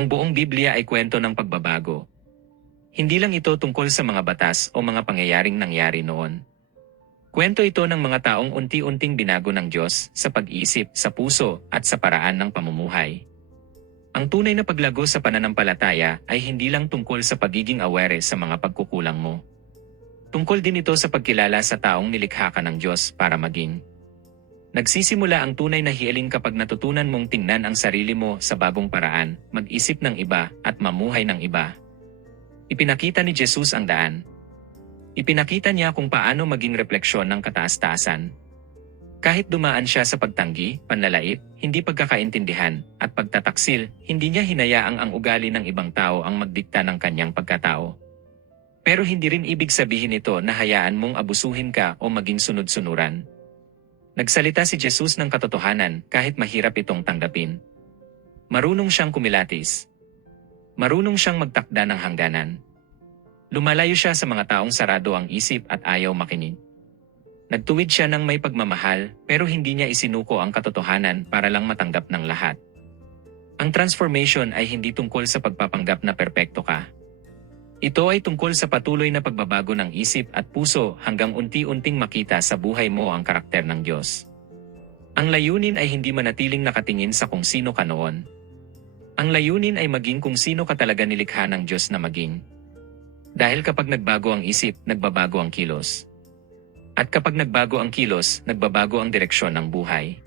Ang buong Biblia ay kwento ng pagbabago. Hindi lang ito tungkol sa mga batas o mga pangyayaring nangyari noon. Kwento ito ng mga taong unti-unting binago ng Diyos sa pag-iisip, sa puso, at sa paraan ng pamumuhay. Ang tunay na paglago sa pananampalataya ay hindi lang tungkol sa pagiging aware sa mga pagkukulang mo. Tungkol din ito sa pagkilala sa taong nilikha ka ng Diyos para maging. Nagsisimula ang tunay na hiyaling kapag natutunan mong tingnan ang sarili mo sa bagong paraan, mag-isip ng iba, at mamuhay ng iba. Ipinakita ni Jesus ang daan. Ipinakita niya kung paano maging refleksyon ng kataas-taasan. Kahit dumaan siya sa pagtanggi, panlalait, hindi pagkakaintindihan, at pagtataksil, hindi niya hinayaang ang ugali ng ibang tao ang magdikta ng kanyang pagkatao. Pero hindi rin ibig sabihin ito na hayaan mong abusuhin ka o maging sunod-sunuran. Nagsalita si Jesus ng katotohanan kahit mahirap itong tanggapin. Marunong siyang kumilatis. Marunong siyang magtakda ng hangganan. Lumalayo siya sa mga taong sarado ang isip at ayaw makinig. Nagtuwid siya ng may pagmamahal pero hindi niya isinuko ang katotohanan para lang matanggap ng lahat. Ang transformation ay hindi tungkol sa pagpapanggap na perpekto ka. Ito ay tungkol sa patuloy na pagbabago ng isip at puso hanggang unti-unting makita sa buhay mo ang karakter ng Diyos. Ang layunin ay hindi manatiling nakatingin sa kung sino ka noon. Ang layunin ay maging kung sino ka talaga nilikha ng Diyos na maging. Dahil kapag nagbago ang isip, nagbabago ang kilos. At kapag nagbago ang kilos, nagbabago ang direksyon ng buhay.